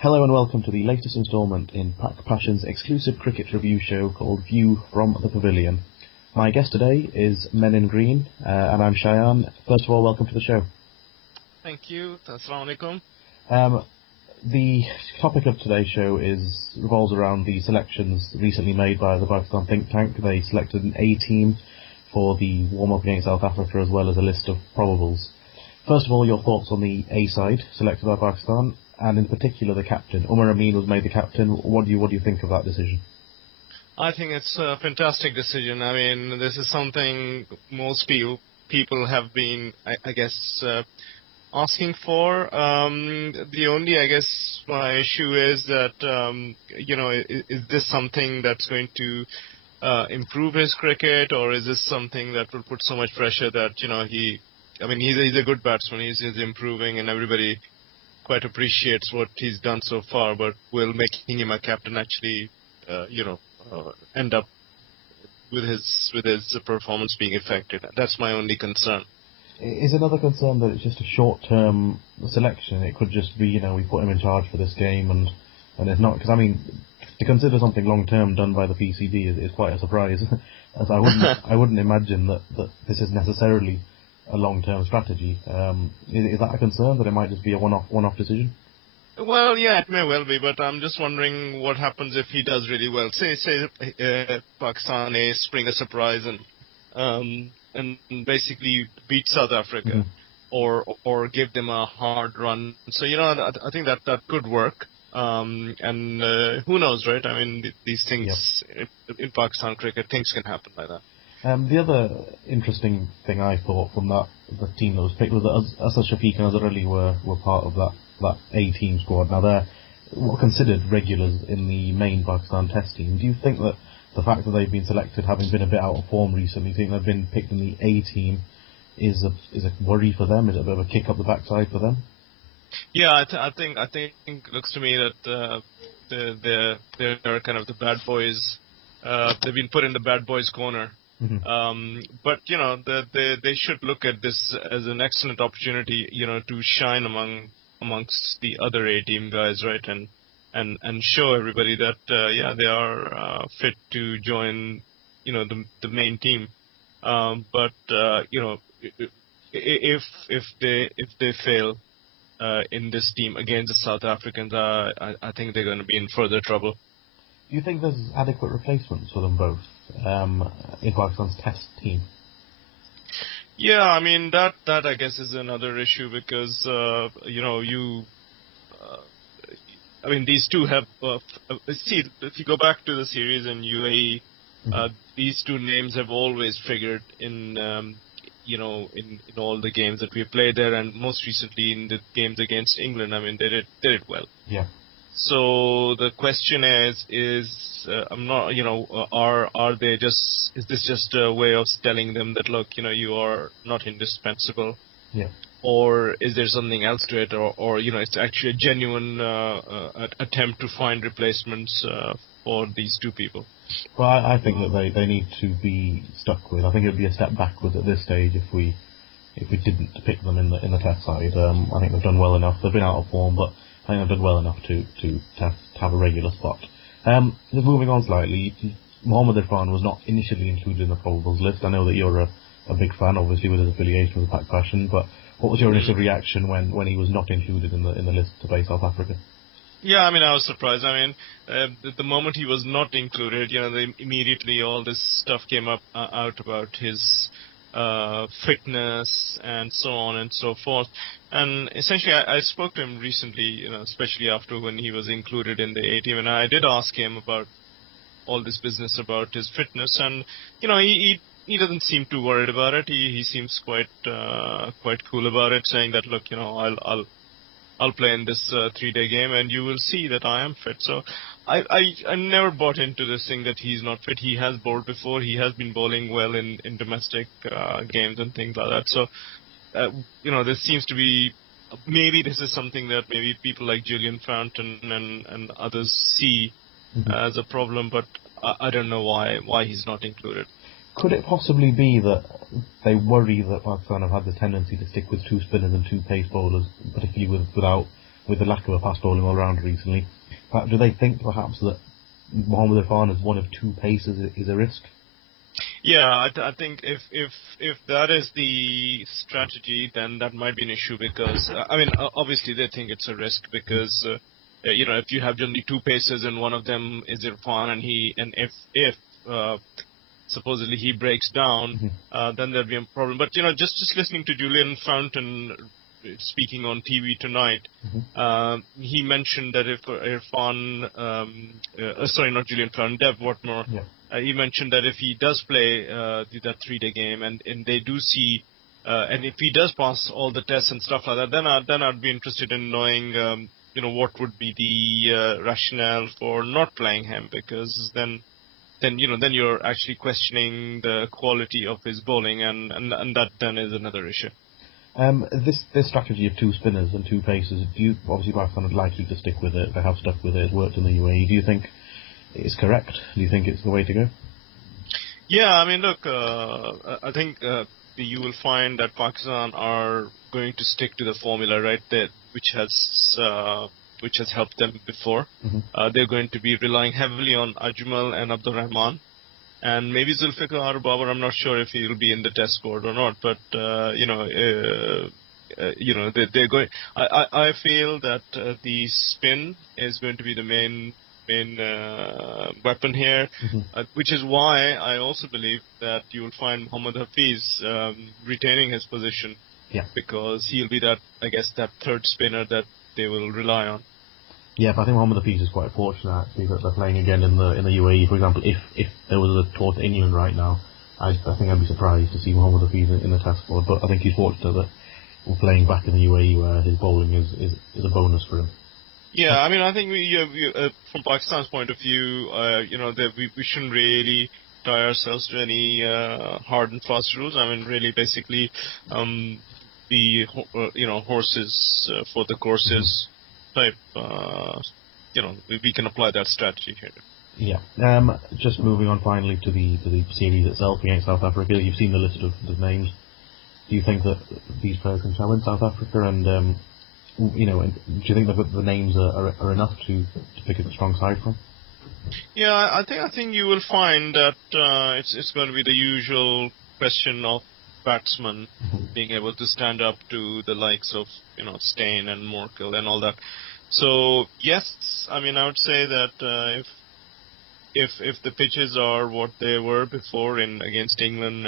Hello and welcome to the latest instalment in Pak Passion's exclusive cricket review show called View from the Pavilion. My guest today is Men in Green, and I'm Shayan. First of all, welcome to the show. Thank you. Assalamu alaikum. The topic of today's show revolves around the selections recently made by the Pakistan think tank. They selected an A team for the warm-up against South Africa, as well as a list of probables. First of all, your thoughts on the A side selected by Pakistan, and in particular the captain. Umar Amin was made the captain. What do you think of that decision? I think it's a fantastic decision. I mean, this is something most people have been, I guess, asking for. The only, I guess, my issue is that, is this something that's going to improve his cricket, or is this something that will put so much pressure that, he's a good batsman, he's improving, and everybody quite appreciates what he's done so far, but will making him a captain actually, end up with his performance being affected. That's my only concern. Is another concern that it's just a short-term selection? It could just be, we put him in charge for this game, and it's not, because to consider something long-term done by the PCB is quite a surprise. As I wouldn't imagine that this is necessarily a long-term strategy. Is that a concern, that it might just be a one-off decision? Well, yeah, it may well be, but I'm just wondering what happens if he does really well. Say Pakistan spring a surprise and basically beat South Africa, or give them a hard run. So I think that could work. And who knows, right? I mean, these things in Pakistan cricket, things can happen like that. The other interesting thing I thought from the team that was picked was that Asad Shafiq and Azhar Ali were part of that A-team squad. Now they're considered regulars in the main Pakistan Test team. Do you think that the fact that they've been selected, having been a bit out of form recently, do you think they've been picked in the A-team is a worry for them? Is it a bit of a kick up the backside for them? Yeah, I think it looks to me that they're kind of the bad boys. They've been put in the bad boys corner. But they should look at this as an excellent opportunity, to shine amongst the other A-team guys, right, and show everybody that they are fit to join, the main team. But if they fail in this team against the South Africans, I think they're going to be in further trouble. Do you think there's adequate replacements for them both in Pakistan's Test team? Yeah, I mean that I guess is another issue, because these two have see, if you go back to the series in UAE, these two names have always figured in in all the games that we played there, and most recently in the games against England. I mean, they did well. Yeah. So the question is I'm not, are they just, is this just a way of telling them that, look, you are not indispensable? Yeah. Or is there something else to it, or it's actually a genuine attempt to find replacements for these two people? Well, I think that they need to be stuck with. I think it would be a step backwards at this stage if we didn't pick them in the Test side. I think they've done well enough. They've been out of form, but I think they've done well enough to have a regular spot. Just moving on slightly, Mohammad Irfan was not initially included in the probables list. I know that you're a big fan, obviously, with his affiliation with Pak Passion, but what was your initial reaction when he was not included in the list to play South Africa? Yeah, I was surprised. The moment he was not included, immediately all this stuff came out about his fitness and so on and so forth. And essentially, I spoke to him recently, especially after when he was included in the A team, and I did ask him about all this business about his fitness, and he doesn't seem too worried about it. He seems quite cool about it, saying that, look, I'll play in this 3-day game, and you will see that I am fit. So I never bought into this thing that he's not fit. He has bowled before. He has been bowling well in domestic games and things like that. So, this seems to be, maybe this is something that maybe people like Julian Fountain and others see as a problem, but I don't know why he's not included. Could it possibly be that they worry that Pakistan have had the tendency to stick with two spinners and two pace bowlers, particularly without with the lack of a fast bowling all round recently. But do they think perhaps that Mohammad Irfan as one of two paces is a risk? Yeah, I think if that is the strategy, then that might be an issue because obviously they think it's a risk because if you have generally two paces and one of them is Irfan and if supposedly he breaks down, then there'll be a problem. But just listening to Julian Fountain speaking on TV tonight, he mentioned that if Irfan, sorry, not Julian Fountain, Dev Watmore. Yeah. He mentioned that if he does play that 3-day game and they do see, and if he does pass all the tests and stuff like that, then I'd be interested in knowing, what would be the rationale for not playing him, because then you're actually questioning the quality of his bowling, and that then is another issue. This strategy of two spinners and two paces, obviously Pakistan is likely to stick with it. They have stuck with it. It's worked in the UAE. Do you think it's correct? Do you think it's the way to go? Yeah, look, I think you will find that Pakistan are going to stick to the formula, right, which has helped them before. They're going to be relying heavily on Ajmal and Abdur Rahman, and maybe Zulfikar Babar. I'm not sure if he'll be in the test squad or not, but they're going. I feel that the spin is going to be the main weapon here, which is why I also believe that you will find Mohammad Hafiz retaining his position, because he'll be that third spinner that they will rely on. Yeah, but I think Mohammad Hafiz is quite fortunate actually that they're playing again in the UAE. For example, if there was a tour to England right now, I think I'd be surprised to see Mohammad Hafiz in the test squad. But I think he's fortunate that we're playing back in the UAE where his bowling is a bonus for him. Yeah, I think from Pakistan's point of view, we shouldn't really tie ourselves to any hard and fast rules. Really, basically, the horses for the courses type. We can apply that strategy here. Yeah. Just moving on finally to the series itself against South Africa. You've seen the list of the names. Do you think that these players can challenge South Africa? And do you think that the names are enough to pick a strong side from? Yeah, I think you will find that it's going to be the usual question of batsmen being able to stand up to the likes of Steyn and Morkel and all that. So yes, I would say that if the pitches are what they were before against England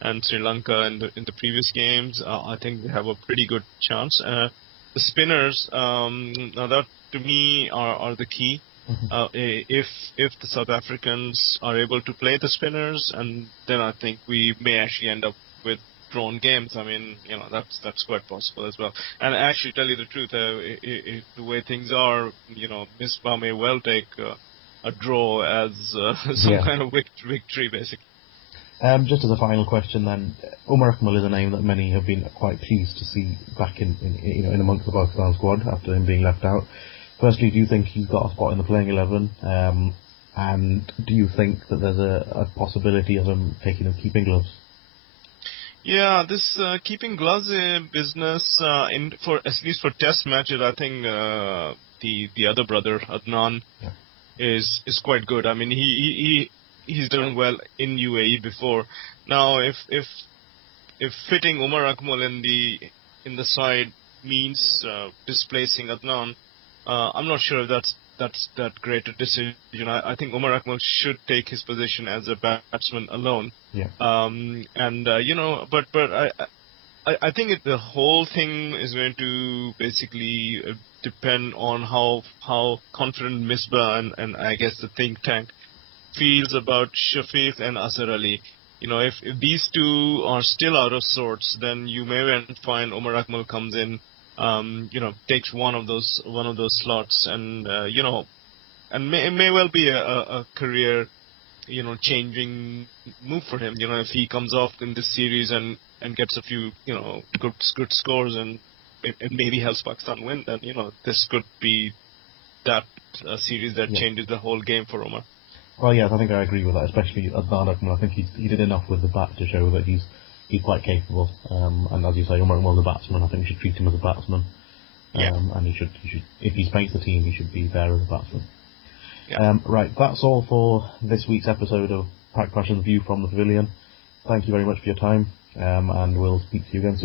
and Sri Lanka in the previous games, I think they have a pretty good chance. The spinners, now that to me are the key. If the South Africans are able to play the spinners, and then I think we may actually end up with drawn games. That's quite possible as well. And actually, tell you the truth, if the way things are, Misbah may well take a draw as some kind of victory, basically. Just as a final question then, Umar Akmal is a name that many have been quite pleased to see back in amongst the Pakistan squad after him being left out. Firstly, do you think he's got a spot in the playing 11? And do you think that there's a possibility of him keeping gloves? Yeah, this keeping gloves business at least for test matches, I think the other brother Adnan is quite good. He's done well in UAE before. Now, if fitting Umar Akmal in the side means displacing Adnan, I'm not sure if that's that great a decision. I think Umar Akmal should take his position as a batsman alone. Yeah. But I think the whole thing is going to basically depend on how confident Misbah and I guess the think tank feels about Shafiq and Asar Ali. If these two are still out of sorts, then you may find Umar Akmal comes in, takes one of those slots, and and it may well be a career, changing move for him. If he comes off in this series and gets a few, good scores and it maybe helps Pakistan win, then this could be that series that changes the whole game for Umar. Well, yes, I think I agree with that, especially Adnan Akmal. I think he did enough with the bat to show that he's quite capable. And as you say, Umar Akmal's a batsman. I think we should treat him as a batsman. Yeah. And he should, if he makes the team, he should be there as a batsman. Yeah. Right, that's all for this week's episode of Pack Passion's View from the Pavilion. Thank you very much for your time, and we'll speak to you again soon.